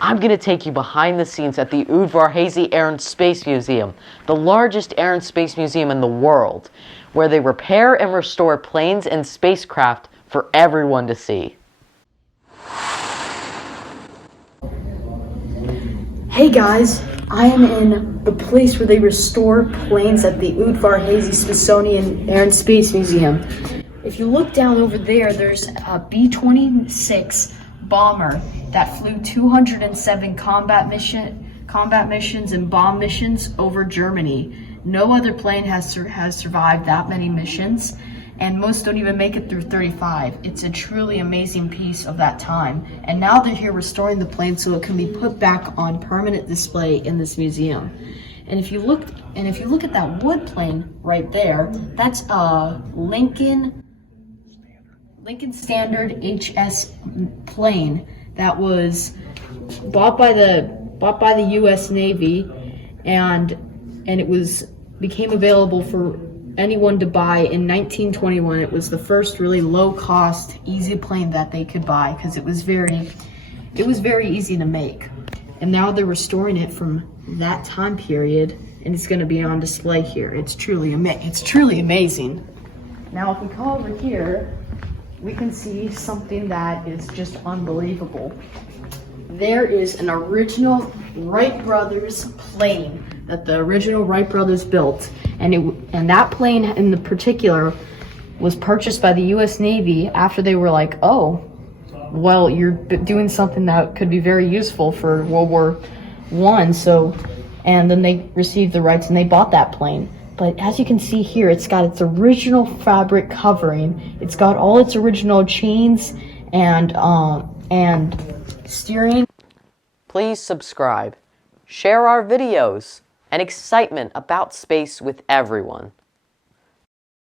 I'm going to take you behind the scenes at the Udvar-Hazy Air and Space Museum, the largest air and space museum in the world, where they repair and restore planes and spacecraft for everyone to see. Hey guys, I am in the place where they restore planes at the Udvar-Hazy Smithsonian Air and Space Museum. If you look down over there, there's a B-26 Bomber that flew 207 combat missions and bomb missions over Germany. No other plane has survived that many missions, and most don't even make it through 35. It's a truly amazing piece of that time. And now they're here restoring the plane so it can be put back on permanent display in this museum. And if you look at that wood plane right there, that's a Lincoln Standard HS plane that was bought by the U.S. Navy, and it became available for anyone to buy in 1921. It was the first really low-cost, easy plane that they could buy because it was very easy to make. And now they're restoring it from that time period, and it's going to be on display here. It's truly amazing. Now, if we come over here, we can see something that is just unbelievable. There is an original Wright Brothers plane that the original Wright Brothers built, and that plane in the particular was purchased by the U.S. Navy after they were like, oh, well, you're doing something that could be very useful for World War I, and then they received the rights and they bought that plane. But as you can see here, it's got its original fabric covering. It's got all its original chains and steering. Please subscribe, share our videos, and excitement about space with everyone.